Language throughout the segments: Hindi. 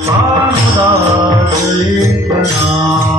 भानुदास एक नाम भानुदास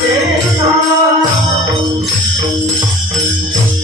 Yeah. Thank you.